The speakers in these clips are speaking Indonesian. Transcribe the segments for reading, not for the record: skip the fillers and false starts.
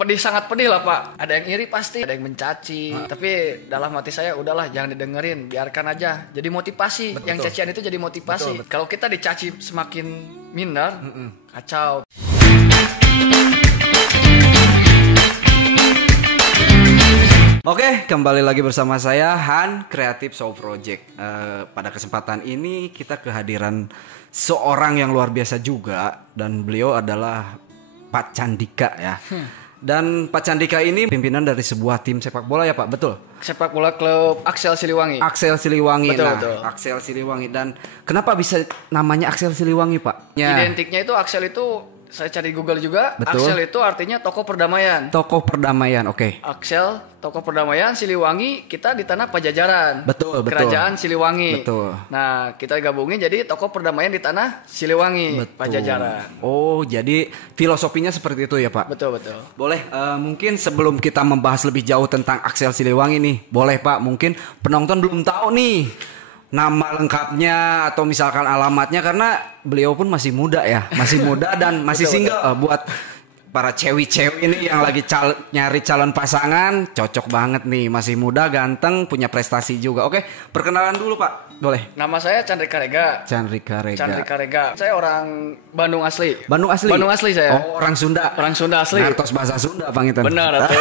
pedih, sangat pedih lah Pak. Ada yang iri pasti, ada yang mencaci. Tapi dalam hati saya udahlah jangan didengerin, biarkan aja. Jadi motivasi. Yang cacian itu jadi motivasi. Kalau kita dicaci semakin minder, kacau. Oke, kembali lagi bersama saya Han Creative Show Project. Pada kesempatan ini kita kehadiran seorang yang luar biasa juga, dan beliau adalah Pak Candika ya. Dan Pak Candika ini pimpinan dari sebuah tim sepak bola ya Pak, betul? Sepak bola klub Axel Siliwangi. Axel Siliwangi. Betul. Axel Siliwangi. Dan kenapa bisa namanya Axel Siliwangi Pak? Identiknya itu Axel itu saya cari Google juga. Betul. Axel itu artinya tokoh perdamaian. Tokoh perdamaian, oke. Axel, tokoh perdamaian. Siliwangi, kita di tanah Pajajaran. Betul. Kerajaan Siliwangi. Betul. Nah, kita gabungin jadi tokoh perdamaian di tanah Siliwangi, Betul. Pajajaran. Oh, jadi filosofinya seperti itu ya Pak? Betul. Boleh, mungkin sebelum kita membahas lebih jauh tentang Axel Siliwangi nih, boleh Pak, mungkin penonton belum tahu nih nama lengkapnya atau misalkan alamatnya, karena beliau pun masih muda ya, masih muda dan masih single. Buat para cewek-cewek ini yang lagi nyari calon pasangan, cocok banget nih, masih muda, ganteng, punya prestasi juga. Oke, perkenalan dulu Pak, boleh? Nama saya Candrika Rega. Candrika Rega. Saya orang Bandung asli. Bandung asli? Bandung asli saya. Oh, orang Sunda. Orang Sunda asli. Nartos bahasa Sunda Pangitan. Benar atuh.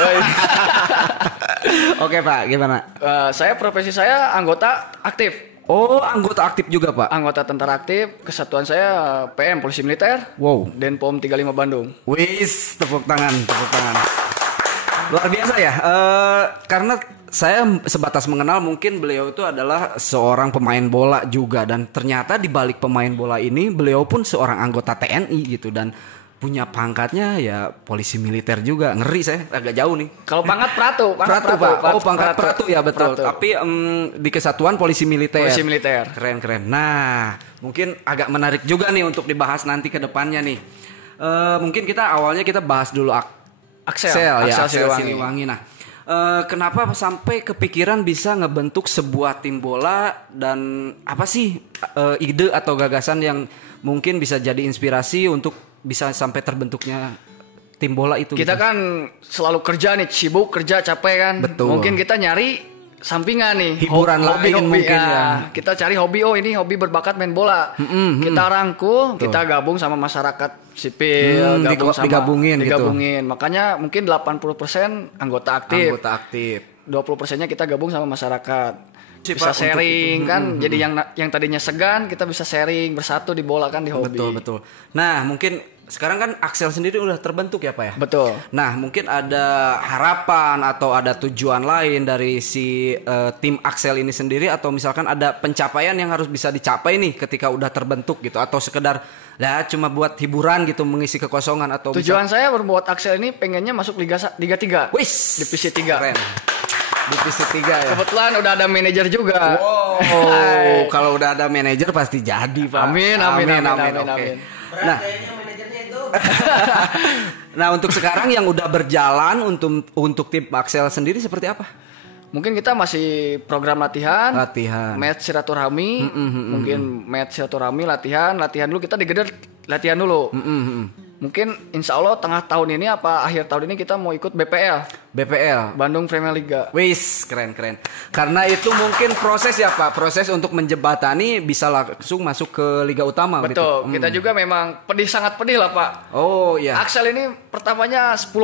Oke Pak, gimana? Saya profesi saya anggota aktif. Oh, anggota aktif juga Pak? Anggota tentara aktif. Kesatuan saya PM Polisi Militer. Wow. Denpom 35 Bandung. Wis, tepuk tangan. Luar biasa ya. Karena saya sebatas mengenal, mungkin beliau itu adalah seorang pemain bola juga, dan ternyata di balik pemain bola ini beliau pun seorang anggota TNI gitu, dan punya pangkatnya ya polisi militer juga. Ngeri, saya agak jauh nih. Kalau pangkat pratu Pak. Oh, pangkat pratu ya, betul. Pratu. Tapi di kesatuan polisi militer. Polisi militer. Keren. Nah, mungkin agak menarik juga nih untuk dibahas nanti ke depannya nih. Mungkin awalnya kita bahas dulu Axel Siliwangi. Nah, kenapa sampai kepikiran bisa ngebentuk sebuah tim bola, dan apa sih ide atau gagasan yang mungkin bisa jadi inspirasi untuk bisa sampai terbentuknya tim bola itu? Kita gitu kan selalu kerja nih, sibuk kerja, capek kan. Betul. Mungkin kita nyari sampingan nih, hiburan lain mungkin ya. Kita cari hobi, ini hobi berbakat main bola. Kita rangkul, kita gabung sama masyarakat sipil, digabungin. Makanya mungkin 80% anggota aktif. 20%-nya kita gabung sama masyarakat. Bisa sharing kan, jadi yang tadinya segan kita bisa sharing bersatu di bola kan, di hobi. Betul. Nah, mungkin sekarang kan Axel sendiri udah terbentuk ya Pak ya? Betul. Nah, mungkin ada harapan atau ada tujuan lain dari si tim Axel ini sendiri, atau misalkan ada pencapaian yang harus bisa dicapai nih ketika udah terbentuk gitu, atau sekedar cuma buat hiburan gitu, mengisi kekosongan, atau tujuan saya berbuat Axel ini pengennya masuk Liga 3. Wis, Divisi 3. Keren. Divisi 3 ya. Kebetulan udah ada manajer juga. Wow. Kalau udah ada manajer pasti jadi Pak. Amin. Oke. Nah, nah, untuk sekarang yang udah berjalan untuk tim Axel sendiri seperti apa? Mungkin kita masih program latihan. Match silaturahmi. Mungkin match silaturahmi, latihan dulu, kita digeder latihan dulu. Mungkin insya Allah tengah tahun ini apa akhir tahun ini kita mau ikut BPL, Bandung Premier Liga. Wis, keren. Karena itu mungkin proses ya Pak, proses untuk menjembatani bisa langsung masuk ke Liga Utama. Betul, kita juga memang sangat pedih lah Pak. Oh iya. Axel ini pertamanya 10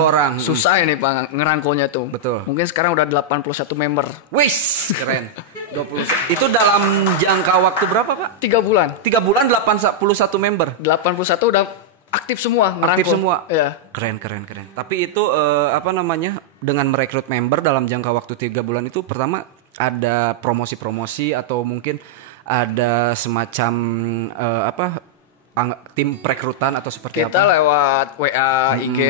orang. Susah ini Pak ngerangkulnya tuh. Betul. Mungkin sekarang udah 81 member. Wis, keren. 20. Itu dalam jangka waktu berapa Pak? 3 bulan. 3 bulan 81 member. 81 udah aktif semua, Ya. Keren. Tapi itu dengan merekrut member dalam jangka waktu 3 bulan itu, pertama ada promosi atau mungkin ada semacam tim perekrutan atau seperti kita apa? Lewat WA, IG,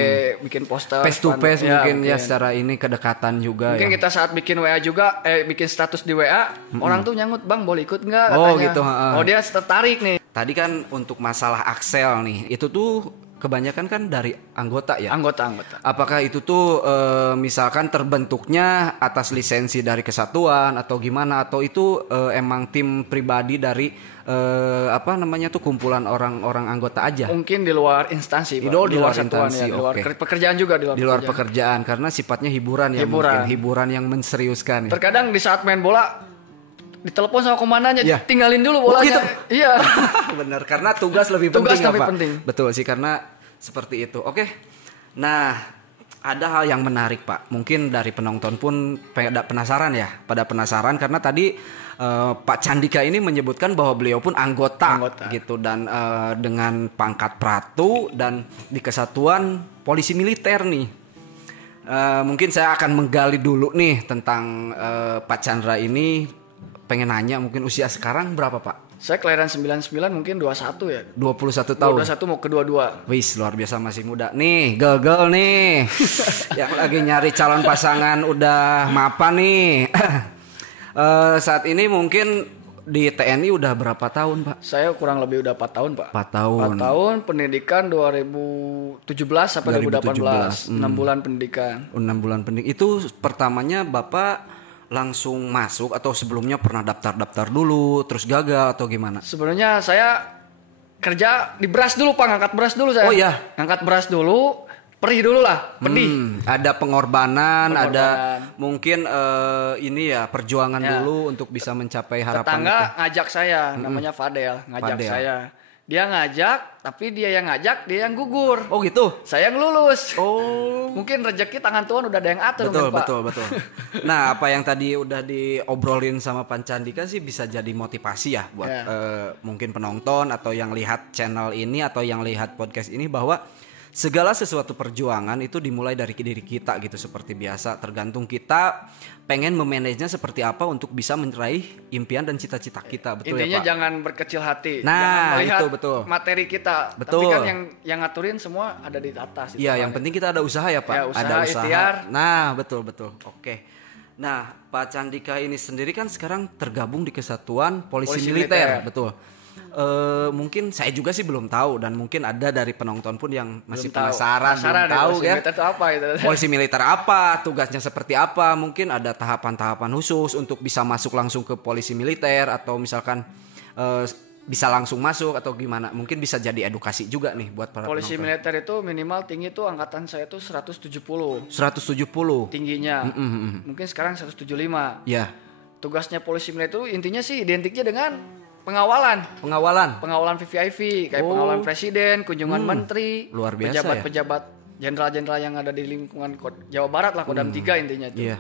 bikin poster, face to face mungkin secara ini kedekatan juga. Mungkin kita saat bikin WA juga, bikin status di WA, orang tuh nyangut, "Bang, boleh ikut nggak?" Oh katanya. gitu. Oh, dia tertarik nih. Tadi kan untuk masalah Axel nih, itu tuh kebanyakan kan dari anggota ya. Anggota. Apakah itu tuh misalkan terbentuknya atas lisensi dari kesatuan atau gimana, atau itu emang tim pribadi dari kumpulan orang-orang anggota aja? Mungkin di luar instansi, Pak. Di luar satuan ya, di luar pekerjaan juga di luar pekerjaan karena sifatnya hiburan ya, mungkin hiburan yang menseriuskan ya. Terkadang di saat main bola ditelepon sama komandannya, tinggalin dulu bolanya. Gitu. Iya. Bener, karena tugas lebih penting. Penting. Betul sih, karena seperti itu. Oke. Nah, ada hal yang menarik Pak. Mungkin dari penonton pun pada penasaran karena tadi Pak Candika ini menyebutkan bahwa beliau pun anggota. Gitu, dan dengan pangkat pratu dan di kesatuan polisi militer nih. Mungkin saya akan menggali dulu nih tentang Pak Chandra ini. Pengen nanya mungkin usia sekarang berapa Pak? Saya kelahiran 99, mungkin 21 ya. 21 tahun. 21 mau ke 22. Wis, luar biasa, masih muda. Nih, gagal nih. Yang lagi nyari calon pasangan udah mapan nih. Saat ini mungkin di TNI udah berapa tahun Pak? Saya kurang lebih udah 4 tahun Pak. 4 tahun. 4 tahun, pendidikan 2017 sampai 2018. 6 bulan pendidikan. 6 bulan pendidikan. Itu pertamanya Bapak langsung masuk atau sebelumnya pernah daftar dulu terus gagal atau gimana? Sebenarnya saya kerja di beras dulu Pak, ngangkat beras dulu saya. Oh iya, ngangkat beras dulu, perih dulu lah, pedih. Ada pengorbanan, ada mungkin ini ya perjuangan dulu untuk bisa mencapai harapan. Tetangga ngajak saya, namanya Fadel, saya. Dia ngajak, tapi dia yang ngajak, dia yang gugur. Oh gitu. Saya yang lulus. Oh. Mungkin rezeki tangan Tuhan udah ada yang atur. Betul. Nah, apa yang tadi udah diobrolin sama Pak Candika sih bisa jadi motivasi ya buat mungkin penonton atau yang lihat channel ini atau yang lihat podcast ini, bahwa segala sesuatu perjuangan itu dimulai dari diri kita gitu. Seperti biasa, tergantung kita pengen memanagenya seperti apa untuk bisa meraih impian dan cita-cita kita. Betul. Intinya ya Pak? Jangan berkecil hati. Nah, jangan melihat itu betul. Materi kita. Betul. Tapi kan yang ngaturin semua ada di atas. Iya, yang penting kita ada usaha ya Pak. Ya, ada usaha. Ikhtiar. Nah, betul. Oke. Nah, Pak Candika ini sendiri kan sekarang tergabung di Kesatuan Polisi Militer. Betul. Mungkin saya juga sih belum tahu, dan mungkin ada dari penonton pun yang masih penasaran belum tahu ya. Polisi militer apa, tugasnya seperti apa, mungkin ada tahapan-tahapan khusus untuk bisa masuk langsung ke polisi militer atau misalkan bisa langsung masuk atau gimana. Mungkin bisa jadi edukasi juga nih buat para polisi penonton. Militer itu minimal tinggi tuh angkatan saya tuh 170. 170 tingginya. Mungkin sekarang 175. Ya. Tugasnya polisi militer itu intinya sih identiknya dengan pengawalan VVIP, kayak pengawalan presiden, kunjungan menteri, luar biasa, pejabat jenderal-jenderal yang ada di lingkungan Jawa Barat lah, Kodam 3 intinya itu. Iya.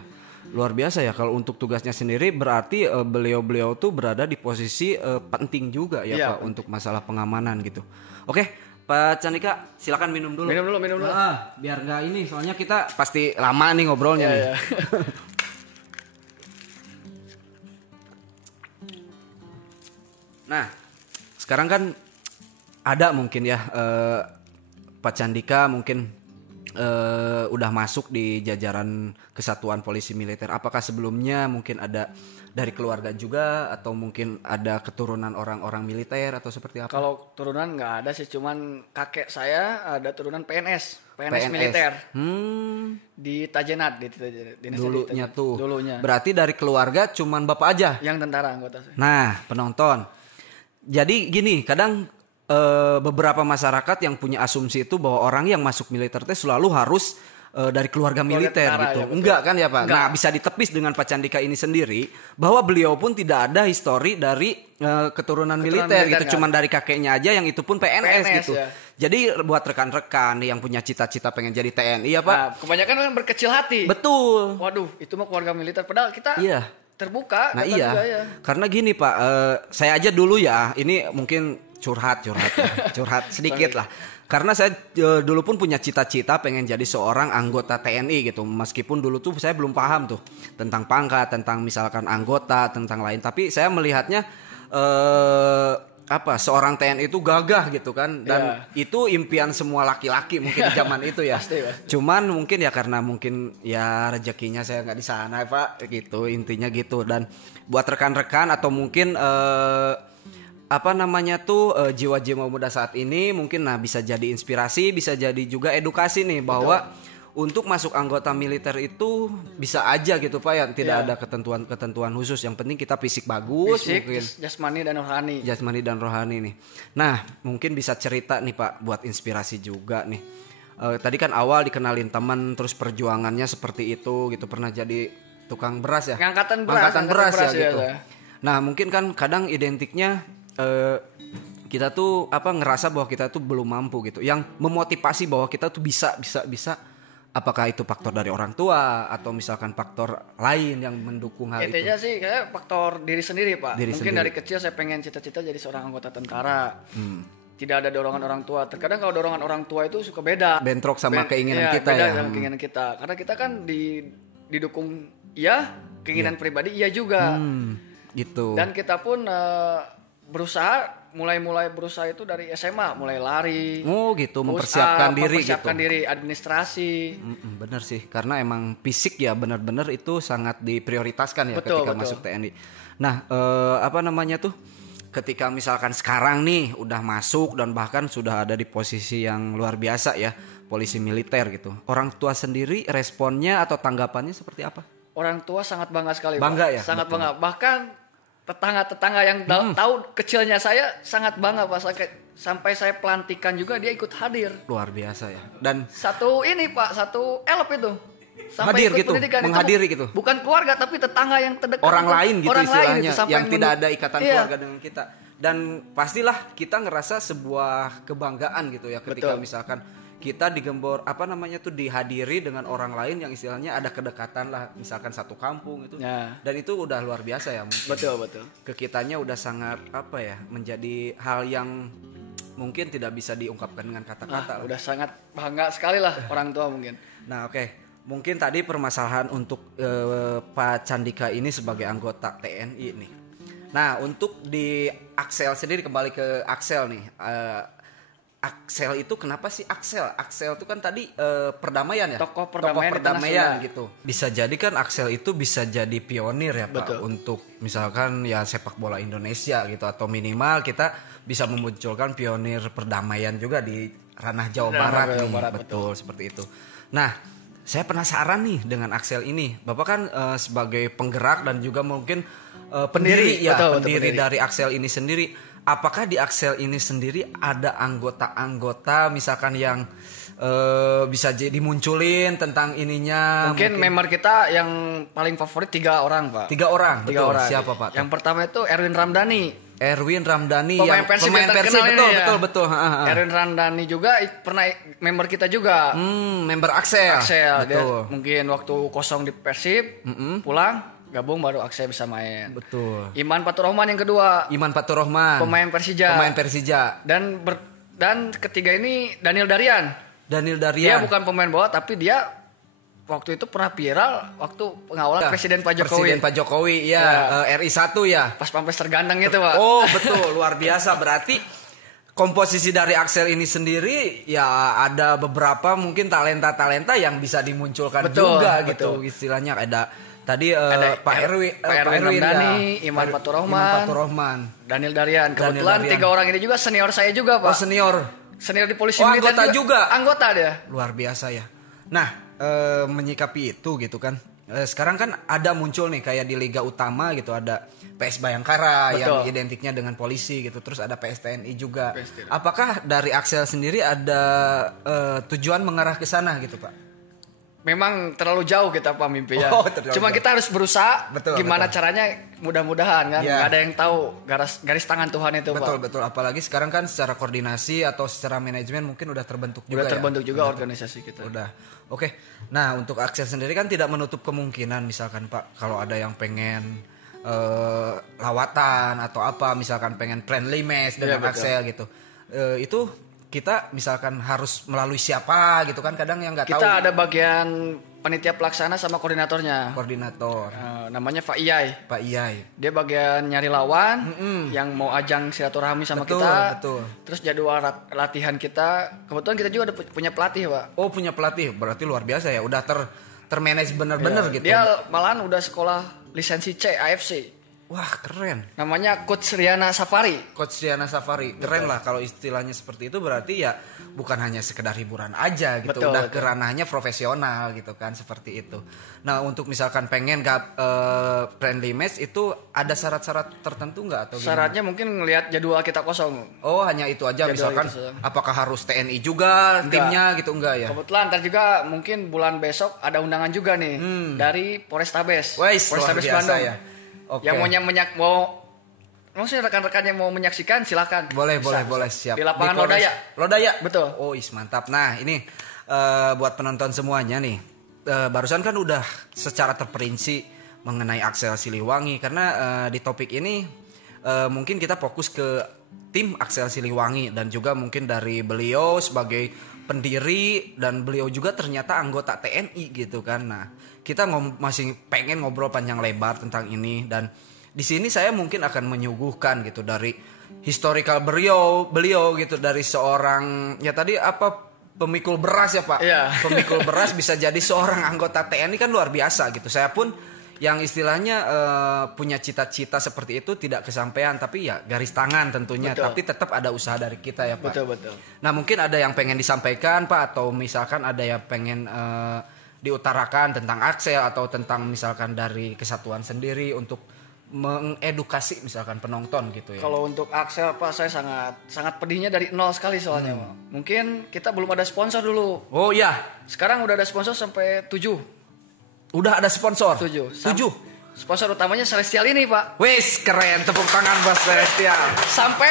Luar biasa ya. Kalau untuk tugasnya sendiri berarti beliau tuh berada di posisi penting juga ya Pak, untuk masalah pengamanan gitu. Oke, Pak Candika silakan minum dulu. Minum dulu. Biar nggak ini, soalnya kita pasti lama nih ngobrolnya nih. Ya. Nah, sekarang kan ada mungkin ya Pak Candika mungkin udah masuk di jajaran Kesatuan Polisi Militer. Apakah sebelumnya mungkin ada dari keluarga juga atau mungkin ada keturunan orang-orang militer atau seperti apa? Kalau turunan nggak ada sih, cuman kakek saya ada turunan PNS militer. Di Tajenat, di dulunya tuh. Dulunya. Berarti dari keluarga cuman bapak aja yang tentara anggota saya. Nah, penonton. Jadi gini, kadang beberapa masyarakat yang punya asumsi itu bahwa orang yang masuk militer itu selalu harus dari keluarga militer gitu. Ya, enggak kan ya Pak? Enggak. Nah, bisa ditepis dengan Pak Candika ini sendiri bahwa beliau pun tidak ada histori dari keturunan militer gitu, kan? Cuman dari kakeknya aja yang itu pun PNS gitu. Ya. Jadi buat rekan-rekan yang punya cita-cita pengen jadi TNI ya Pak. Nah, kebanyakan kan berkecil hati. Betul. Waduh, itu mah keluarga militer, padahal kita terbuka. Nah iya, karena gini Pak, saya aja dulu ya, ini mungkin curhat sedikit lah. Karena saya dulu pun punya cita-cita pengen jadi seorang anggota TNI gitu. Meskipun dulu tuh saya belum paham tuh tentang pangkat, tentang misalkan anggota, tentang lain. Tapi saya melihatnya seorang TNI itu gagah gitu kan, dan itu impian semua laki-laki mungkin di zaman itu ya. Pasti. Cuman mungkin ya karena mungkin ya rezekinya saya nggak di sana Pak gitu, intinya gitu. Dan buat rekan-rekan atau mungkin apa namanya tuh jiwa-jiwa muda saat ini mungkin bisa jadi inspirasi, bisa jadi juga edukasi nih bahwa untuk masuk anggota militer itu bisa aja gitu Pak ya, tidak ada ketentuan khusus, yang penting kita fisik bagus, mungkin jasmani dan rohani nih. Nah mungkin bisa cerita nih Pak buat inspirasi juga nih. Tadi kan awal dikenalin teman, terus perjuangannya seperti itu gitu, pernah jadi tukang beras ya, angkatan beras ya gitu. Nah mungkin kan kadang identiknya kita tuh ngerasa bahwa kita tuh belum mampu gitu. Yang memotivasi bahwa kita tuh bisa. Apakah itu faktor dari orang tua atau misalkan faktor lain yang mendukung hal itu? Intinya sih kayak faktor diri sendiri Pak. Mungkin dari kecil saya pengen cita-cita jadi seorang anggota tentara. Tidak ada dorongan orang tua. Terkadang kalau dorongan orang tua itu suka beda. Bentrok sama keinginan kita beda ya. Sama keinginan kita. Karena kita kan didukung keinginan pribadi juga. Gitu. Dan kita pun mulai berusaha itu dari SMA, mulai lari. Oh gitu, mempersiapkan diri administrasi. Bener sih, karena emang fisik ya benar-benar itu sangat diprioritaskan ya ketika masuk TNI. Nah, ketika misalkan sekarang nih udah masuk dan bahkan sudah ada di posisi yang luar biasa ya, polisi militer gitu. Orang tua sendiri responnya atau tanggapannya seperti apa? Orang tua sangat bangga sekali. Bangga Pak. Ya? Sangat bangga. Bahkan tetangga yang tahu kecilnya saya sangat bangga Pak, sampai saya pelantikan juga dia ikut hadir. Luar biasa ya. Dan satu elop itu sampai hadir ikut gitu, pendidikan menghadiri itu, gitu. Bukan keluarga tapi tetangga yang terdekat. Orang lain gitu istilahnya, yang tidak ada ikatan keluarga dengan kita. Dan pastilah kita ngerasa sebuah kebanggaan gitu ya ketika misalkan kita digembor dihadiri dengan orang lain yang istilahnya ada kedekatan lah, misalkan satu kampung itu. Dan itu udah luar biasa ya mungkin. Betul. Ke-kitanya udah sangat menjadi hal yang mungkin tidak bisa diungkapkan dengan kata-kata. Udah sangat bangga sekali lah orang tua mungkin. Nah, mungkin tadi permasalahan untuk Pak Candika ini sebagai anggota TNI nih. Nah, untuk di Axel sendiri, kembali ke Axel nih. Axel itu kenapa sih Axel? Axel itu kan tadi perdamaian ya. Tokoh perdamaian gitu. Bisa jadi kan Axel itu bisa jadi pionir ya Pak. Untuk misalkan ya sepak bola Indonesia gitu, atau minimal kita bisa memunculkan pionir perdamaian juga di ranah Jawa Barat. Betul seperti itu. Nah, saya penasaran nih dengan Axel ini. Bapak kan sebagai penggerak dan juga mungkin pendiri dari Axel ini sendiri. Apakah di Axel ini sendiri ada anggota-anggota misalkan yang bisa dimunculin tentang ininya? Mungkin member kita yang paling favorit 3 orang Pak. 3 orang? Betul. Orang. Siapa Pak? Yang pertama itu Erwin Ramdhani, pemain Persib betul. Erwin Ramdhani juga pernah member kita juga. Member Axel. Betul. Dia mungkin waktu kosong di Persib, pulang gabung baru Axel bisa main. Betul. Iman Fatur Rahman yang kedua. Pemain Persija. Dan ketiga ini Daniel Darian. Dia bukan pemain bola tapi dia waktu itu pernah viral waktu pengawalan Presiden Pak Jokowi ya. RI 1 ya. Pas pampres terganteng itu Pak. Oh betul, luar biasa. Berarti komposisi dari Axel ini sendiri ya ada beberapa mungkin talenta-talenta yang bisa dimunculkan juga gitu. Istilahnya ada tadi Pak Erwin Ramdhani, Iman Fatur Rahman, Daniel Darian. Kebetulan 3 orang ini juga senior saya juga Pak. Senior di polisi militer juga. Anggota dia. Luar biasa ya. Nah, menyikapi itu gitu kan. Sekarang kan ada muncul nih kayak di Liga Utama gitu, ada PS Bayangkara yang identiknya dengan polisi gitu, terus ada PS TNI juga. Apakah dari Axel sendiri ada tujuan mengarah ke sana gitu Pak? Memang terlalu jauh kita Pak mimpi ya. Cuma kita harus berusaha. Gimana caranya, mudah-mudahan kan. Gak ada yang tahu garis tangan Tuhan itu Pak. Betul. Apalagi sekarang kan secara koordinasi atau secara manajemen mungkin udah terbentuk juga. Organisasi kita. Udah. Oke. Nah untuk Axel sendiri kan tidak menutup kemungkinan misalkan Pak, kalau ada yang pengen lawatan atau apa, misalkan pengen friendly match dengan Axel gitu. Itu kita misalkan harus melalui siapa gitu kan, kadang yang nggak tahu. Kita ada bagian panitia pelaksana sama koordinatornya. Namanya Pak Iyai. Dia bagian nyari lawan yang mau ajang silaturahmi sama kita. Terus jadwal latihan kita. Kebetulan kita juga ada punya pelatih Pak. Oh punya pelatih, berarti luar biasa ya. Udah termanage bener-bener gitu. Dia malahan udah sekolah lisensi C AFC. Wah, keren. Namanya Coach Riana Safari. Coach Riana Safari. Keren lah kalau istilahnya seperti itu, berarti ya bukan hanya sekedar hiburan aja gitu. Betul, udah ke ranahnya profesional gitu kan, seperti itu. Nah, untuk misalkan pengen friendly match itu ada syarat-syarat tertentu nggak atau gimana? Syaratnya mungkin ngelihat jadwal kita kosong. Oh, hanya itu aja. Jadwal Misalkan itu apakah harus TNI juga timnya gitu, enggak ya? Kebetulan ntar juga mungkin bulan besok ada undangan juga nih dari Polrestabes. Polrestabes Bandung. Ya. Okay. Yang maksudnya rekan-rekan yang mau menyaksikan silakan. Boleh siap. Di lapangan Lodaya. Lodaya. Betul. Oh, mantap. Nah, ini buat penonton semuanya nih. Barusan kan udah secara terperinci mengenai Axel Siliwangi karena di topik ini mungkin kita fokus ke tim Axel Siliwangi dan juga mungkin dari beliau sebagai pendiri dan beliau juga ternyata anggota TNI gitu kan. Nah, kita masih pengen ngobrol panjang lebar tentang ini dan di sini saya mungkin akan menyuguhkan gitu dari historical beliau gitu dari seorang ya tadi pemikul beras ya Pak. Iya. Pemikul beras bisa jadi seorang anggota TNI kan luar biasa gitu. Saya pun yang istilahnya punya cita-cita seperti itu tidak kesampaian tapi ya garis tangan tentunya. Betul. Tapi tetap ada usaha dari kita ya Pak. Betul. Nah mungkin ada yang pengen disampaikan Pak atau misalkan ada yang pengen diutarakan tentang Axel atau tentang misalkan dari kesatuan sendiri untuk mengedukasi misalkan penonton gitu ya. Kalau untuk Axel Pak saya sangat pedihnya dari nol sekali soalnya Pak. Mungkin kita belum ada sponsor dulu. Oh iya. Sekarang udah ada sponsor sampai 7. Udah ada sponsor? 7. Sponsor utamanya Celestial ini Pak. Wis keren, tepuk tangan buat Celestial. Sampai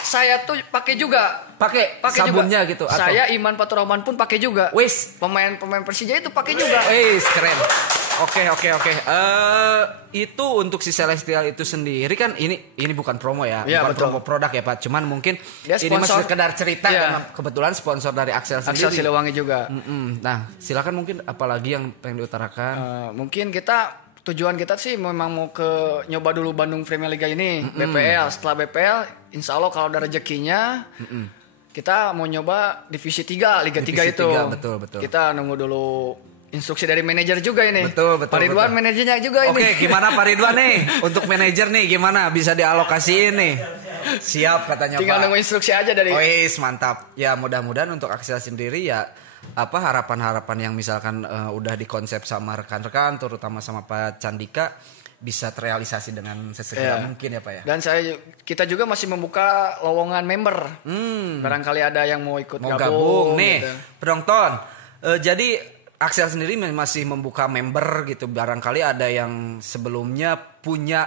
saya tuh pakai juga. Pakai sabunnya juga. Gitu. Atau? Saya Iman Faturrahman pun pakai juga. Wis. Pemain Persija itu pakai juga. Wis keren. Oke. Itu untuk si Celestial itu sendiri kan ini bukan promo ya, bukan betul. promo produk ya Pak. Cuman mungkin ini masih sekedar cerita karena kebetulan sponsor dari Axel sendiri. Axel Siliwangi juga. Nah, silakan mungkin apalagi yang pengen diutarakan. Mungkin tujuan kita sih memang mau ke nyoba dulu Bandung Premier Liga ini, BPL. Setelah BPL, insya Allah kalau ada rezekinya, kita mau nyoba Divisi 3, Liga 3 itu. 3, betul. Kita nunggu dulu instruksi dari manajer juga ini. Betul. Pak Ridwan manajernya juga ini. Oke, gimana Pak Ridwan nih? Untuk manajer nih gimana? Bisa dialokasiin nih? Siap katanya Tinggal Pak. nunggu instruksi aja dari. Mantap. Ya mudah-mudahan untuk Axel sendiri ya harapan-harapan yang misalkan udah dikonsep sama rekan-rekan terutama sama Pak Candika bisa terrealisasi dengan sesegera mungkin ya Pak ya. Dan kita juga masih membuka lowongan member. Barangkali ada yang mau ikut gabung nih gitu. Penonton. Jadi Axel sendiri masih membuka member gitu. Barangkali ada yang sebelumnya punya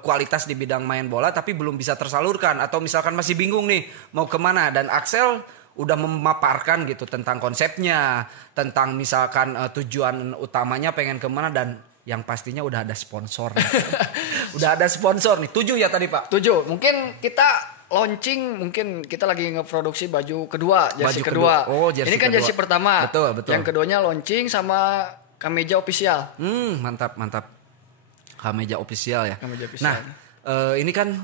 kualitas di bidang main bola tapi belum bisa tersalurkan atau misalkan masih bingung nih mau kemana dan Axel udah memaparkan gitu tentang konsepnya, tentang misalkan tujuan utamanya pengen kemana dan yang pastinya udah ada sponsor. Udah ada sponsor nih. 7 ya tadi Pak? 7. Mungkin kita launching, mungkin kita lagi ngeproduksi baju kedua, jersey kedua. Oh, jersey ini kan kedua. jersey pertama. Betul. Yang keduanya launching sama kemeja official. Mantap. Kemeja official ya. Kemeja official. Nah, ini kan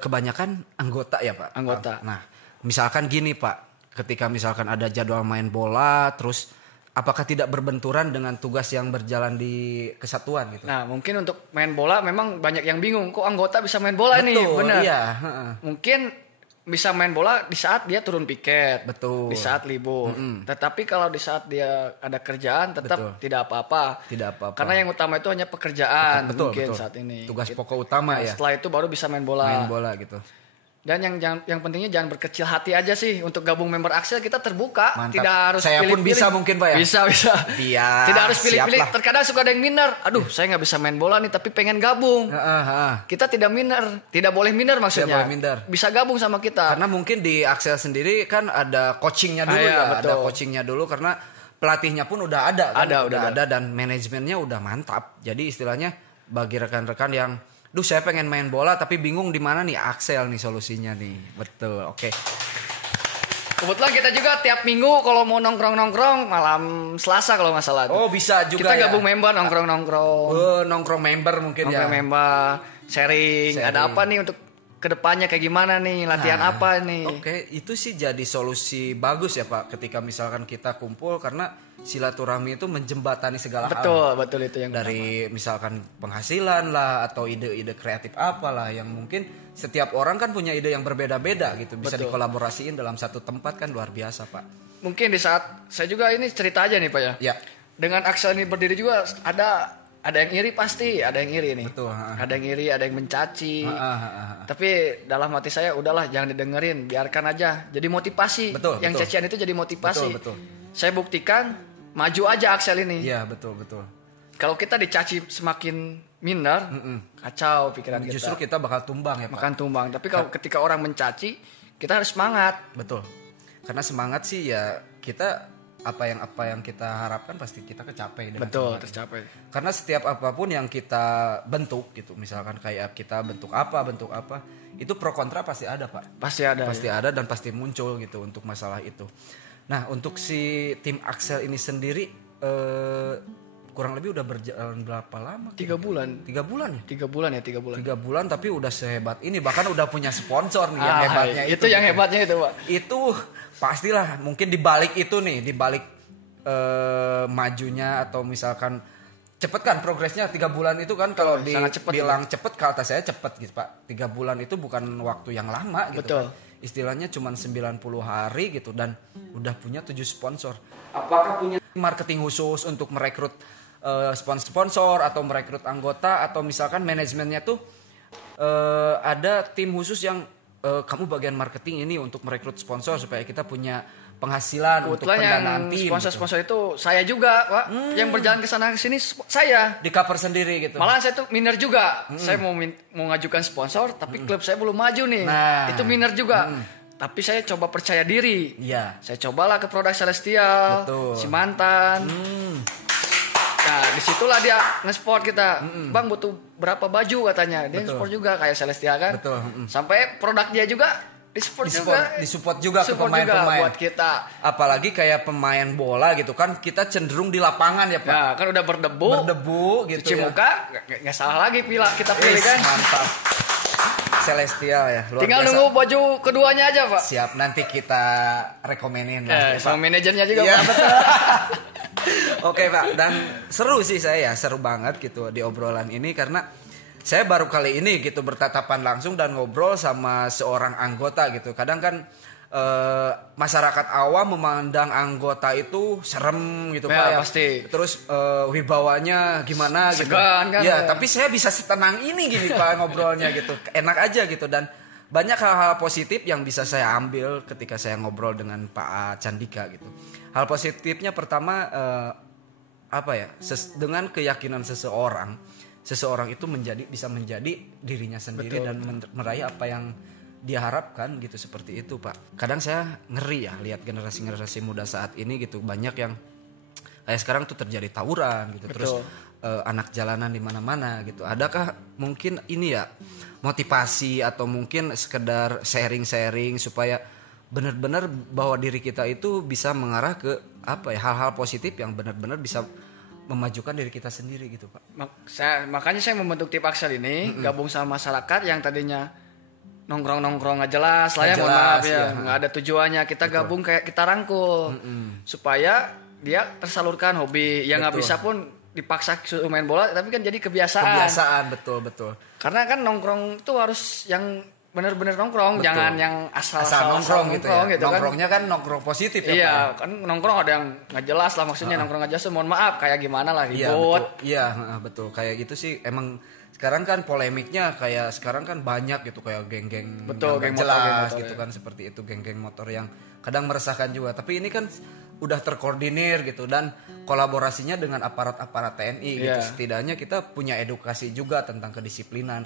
kebanyakan anggota ya Pak? Anggota. Nah, misalkan gini Pak, ketika misalkan ada jadwal main bola, terus apakah tidak berbenturan dengan tugas yang berjalan di kesatuan gitu? Nah, mungkin untuk main bola memang banyak yang bingung, kok anggota bisa main bola nih? Benar. Iya. Mungkin bisa main bola di saat dia turun piket, betul. Di saat libur. Tetapi kalau di saat dia ada kerjaan tetap tidak apa-apa. Karena yang utama itu hanya pekerjaan mungkin saat ini. Tugas pokok utama ya. Setelah itu baru bisa main bola. Main bola gitu. Dan yang pentingnya jangan berkecil hati aja sih untuk gabung member Axel kita terbuka. Mantap. Tidak harus saya pilih-pilih. Pun bisa mungkin Pak ya. Bisa. Iya. Tidak harus pilih-pilih. Terkadang suka ada yang minder. Aduh, saya nggak bisa main bola nih tapi pengen gabung. Kita tidak minder, tidak boleh minder maksudnya. Tidak boleh minder. Bisa gabung sama kita. Karena mungkin di Axel sendiri kan ada coachingnya dulu betul. Ada coachingnya dulu karena pelatihnya pun udah ada kan. Udah ada dan manajemennya udah mantap. Jadi istilahnya bagi rekan-rekan yang saya pengen main bola tapi bingung di mana nih Axel nih solusinya nih. Betul. Oke. Kebetulan kita juga tiap minggu kalau mau nongkrong malam Selasa kalau nggak salah. Oh, bisa juga. Kita gabung member nongkrong. Nongkrong member mungkin nongkrong member, sharing. Ada apa nih untuk kedepannya kayak gimana nih, latihan apa nih. Oke, itu sih jadi solusi bagus ya Pak ketika misalkan kita kumpul karena silaturahmi itu menjembatani segala hal. Betul itu yang dari pertama. Misalkan penghasilan lah atau ide-ide kreatif apalah yang mungkin setiap orang kan punya ide yang berbeda-beda gitu, bisa dikolaborasiin dalam satu tempat kan luar biasa, Pak. Mungkin di saat saya juga ini cerita aja nih, Pak ya. Ya. Dengan Axel ini berdiri juga ada yang iri pasti, ada yang iri nih. Betul. Ada yang iri, ada yang mencaci. Tapi dalam hati saya udahlah jangan didengerin, biarkan aja. Jadi motivasi. Yang cacian itu jadi motivasi. Betul. Saya buktikan maju aja Axel ini. Iya, betul. Kalau kita dicaci semakin minder, kacau pikiran kita. Justru kita bakal tumbang ya, Pak. Bakal tumbang. Tapi kalau ketika orang mencaci, kita harus semangat. Betul. Karena semangat sih ya kita apa yang kita harapkan pasti kita kecapai dengan betul tercapai. Karena setiap apapun yang kita bentuk gitu, misalkan kayak kita bentuk apa itu pro kontra pasti ada, Pak. Pasti ada dan pasti muncul gitu untuk masalah itu. Nah, untuk si tim Axel ini sendiri kurang lebih udah berjalan berapa lama? 3 bulan. 3 bulan ya? 3 bulan ya, 3 bulan. 3 bulan tapi udah sehebat ini, bahkan udah punya sponsor nih yang hebatnya itu. Yang hebatnya itu, Pak. Itu pastilah mungkin dibalik itu nih, dibalik majunya atau misalkan cepet kan progresnya 3 bulan itu kan kalau dibilang cepet kata saya cepet gitu, Pak. 3 bulan itu bukan waktu yang lama gitu. Betul. Kan. Istilahnya cuma 90 hari gitu dan udah punya 7 sponsor. Apakah punya marketing khusus untuk merekrut sponsor atau merekrut anggota atau misalkan manajemennya tuh ada tim khusus yang kamu bagian marketing ini untuk merekrut sponsor supaya kita punya penghasilan untuk pendanaan tim. Sponsor-sponsor itu saya juga, Pak. Yang berjalan ke sana ke sini saya di cover sendiri gitu. Malah saya tuh minder juga. Saya mau ngajukan sponsor tapi klub saya belum maju nih. Nah, itu minder juga. Tapi saya coba percaya diri. Iya. Saya cobalah ke Produk Celestial, Simantan. Nah, disitulah dia nge-sport kita. Bang butuh berapa baju katanya. Dia nge-sport juga kayak Celestial kan. Betul. Sampai produk dia juga disupport juga ke pemain-pemain buat kita. Apalagi kayak pemain bola gitu kan, kita cenderung di lapangan ya, Pak. Nah, kan udah berdebu gitu cuci muka, nggak salah lagi kita pilih kan. Mantap. Celestial ya, luar tinggal biasa. Nunggu baju keduanya aja, Pak. Siap, nanti kita rekomenin lah. Sama manajernya juga, Pak. Betul. Oke, Pak, dan seru sih saya, seru banget gitu di obrolan ini karena saya baru kali ini gitu bertatapan langsung dan ngobrol sama seorang anggota gitu. Kadang kan masyarakat awam memandang anggota itu serem gitu, Pak ya. Pasti. Terus wibawanya gimana gitu. Segan kan. Ya, tapi saya bisa setenang ini gini Pak ngobrolnya gitu. Enak aja gitu dan banyak hal-hal positif yang bisa saya ambil ketika saya ngobrol dengan Pak Candika gitu. Hal positifnya pertama dengan keyakinan seseorang itu bisa menjadi dirinya sendiri. Betul. Dan meraih apa yang dia harapkan gitu, seperti itu, Pak. Kadang saya ngeri ya lihat generasi muda saat ini gitu, banyak yang kayak sekarang tuh terjadi tawuran gitu. Betul. Terus anak jalanan di mana-mana gitu. Adakah mungkin ini ya motivasi atau mungkin sekedar sharing supaya benar-benar bahwa diri kita itu bisa mengarah ke hal-hal positif yang benar-benar bisa memajukan diri kita sendiri gitu, Pak. Makanya saya membentuk tim Axel ini, gabung sama masyarakat yang tadinya nongkrong nggak jelas lah ya, mohon maaf ya, nggak ada tujuannya. Kita gabung kayak kita rangkul supaya dia tersalurkan hobi yang nggak bisa pun dipaksa suruh main bola, tapi kan jadi kebiasaan. Betul. Karena kan nongkrong itu harus yang benar-benar nongkrong, betul. Jangan yang asal nongkrong gitu ya. Gitu nongkrongnya kan nongkrong positif ya. Iya, kan nongkrong ada yang nggak jelas lah maksudnya. Nongkrong aja mohon maaf kayak gimana lah, ribut. Iya, betul. Kayak gitu sih emang. Sekarang kan polemiknya kayak sekarang kan banyak gitu, kayak geng-geng geng jelas motor, gitu kan, seperti itu geng-geng motor yang kadang meresahkan juga. Tapi ini kan udah terkoordinir gitu dan kolaborasinya dengan aparat TNI gitu. Setidaknya kita punya edukasi juga tentang kedisiplinan.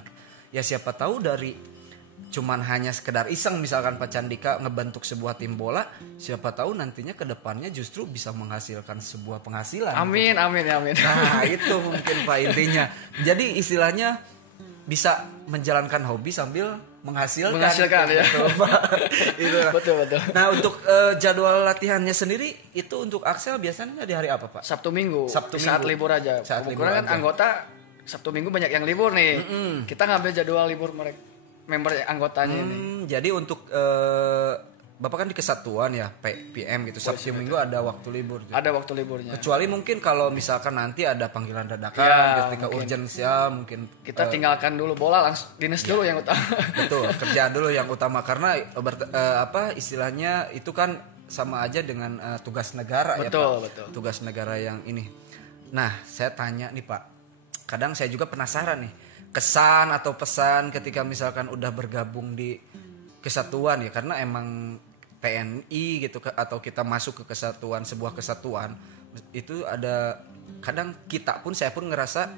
Ya siapa tahu dari cuman hanya sekedar iseng misalkan Pak Candika ngebentuk sebuah tim bola, siapa tahu nantinya ke depannya justru bisa menghasilkan sebuah penghasilan. Amin. Nah, itu mungkin Pak intinya. Jadi istilahnya bisa menjalankan hobi sambil menghasilkan ya. Betul, Pak. Itu. Betul. Nah, untuk jadwal latihannya sendiri itu untuk Axel biasanya di hari apa, Pak? Sabtu Minggu. Saat libur aja. Kebetulan kan anggota Sabtu Minggu banyak yang libur nih. Kita ngambil jadwal libur member anggotanya ini. Jadi untuk Bapak kan di kesatuan ya, PM gitu. Sabtu Minggu ada waktu libur. Gitu. Ada waktu liburnya. Kecuali mungkin kalau misalkan nanti ada panggilan dadakan ketika urgensial mungkin kita tinggalkan dulu bola, langsung dinas dulu yang utama. Betul, kerjaan dulu yang utama karena istilahnya itu kan sama aja dengan tugas negara ya Pak. Betul. Tugas negara yang ini. Nah, saya tanya nih Pak. Kadang saya juga penasaran nih, kesan atau pesan ketika misalkan udah bergabung di kesatuan ya, karena emang TNI gitu atau kita masuk ke kesatuan, sebuah kesatuan itu ada kadang saya pun ngerasa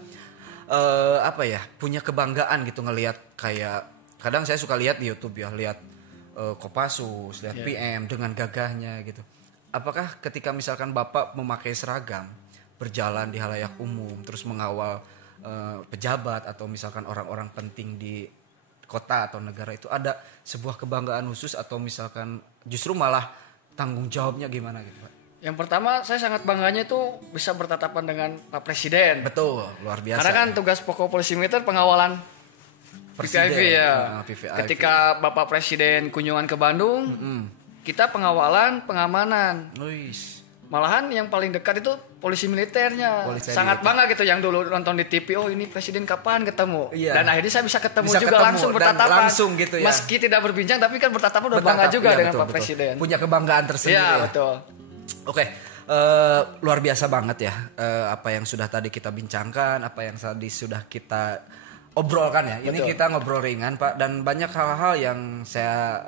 punya kebanggaan gitu ngelihat kayak kadang saya suka lihat di YouTube ya, lihat Kopassus, lihat PM dengan gagahnya gitu. Apakah ketika misalkan Bapak memakai seragam berjalan di halayak umum terus mengawal pejabat atau misalkan orang-orang penting di kota atau negara itu ada sebuah kebanggaan khusus atau misalkan justru malah tanggung jawabnya gimana gitu Pak? Yang pertama saya sangat bangganya itu bisa bertatapan dengan Pak Presiden. Betul, luar biasa. Karena kan tugas pokok polisi militer pengawalan PVIV ya. PVIV. Ketika Bapak Presiden kunjungan ke Bandung, kita pengawalan, pengamanan. Malahan yang paling dekat itu polisi militernya. Sangat bangga gitu yang dulu nonton di TV, oh ini presiden kapan ketemu. Dan akhirnya saya bisa ketemu langsung bertatapan. Langsung gitu ya. Meski tidak berbincang tapi kan bertatapan udah bangga juga dengan Pak Presiden. Punya kebanggaan tersendiri. Iya, betul. Oke. Luar biasa banget ya apa yang sudah tadi kita bincangkan, apa yang tadi sudah kita obrolkan ya. Betul. Ini kita ngobrol ringan Pak dan banyak hal-hal yang saya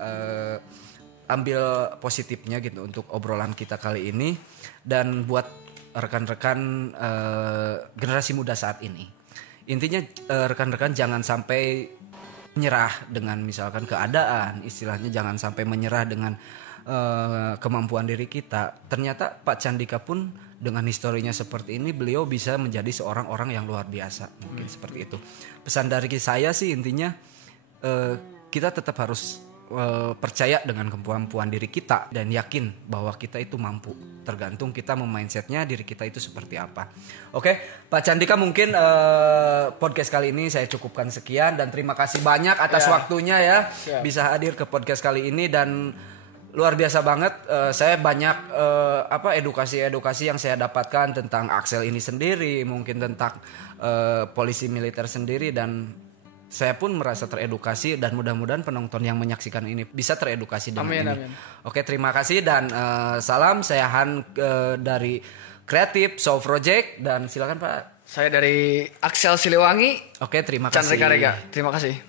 ambil positifnya gitu untuk obrolan kita kali ini dan buat rekan-rekan generasi muda saat ini. Intinya rekan-rekan jangan sampai menyerah dengan misalkan keadaan, istilahnya jangan sampai menyerah dengan kemampuan diri kita. Ternyata Pak Candika pun dengan historinya seperti ini beliau bisa menjadi seorang orang yang luar biasa. Mungkin seperti itu. Pesan dari saya sih intinya kita tetap harus percaya dengan kemampuan diri kita dan yakin bahwa kita itu mampu. Tergantung kita memindsetnya diri kita itu seperti apa. Oke, Pak Candika mungkin podcast kali ini saya cukupkan sekian dan terima kasih banyak atas waktunya ya. Bisa hadir ke podcast kali ini dan luar biasa banget. Saya banyak edukasi yang saya dapatkan tentang Axel ini sendiri, mungkin tentang polisi militer sendiri dan saya pun merasa teredukasi dan mudah-mudahan penonton yang menyaksikan ini bisa teredukasi dengan ini. Amin. Oke, terima kasih dan salam. Saya Han dari Kreatif Show Project dan silakan Pak. Saya dari Axel Siliwangi. Oke, terima kasih. Chandra Karega. Terima kasih.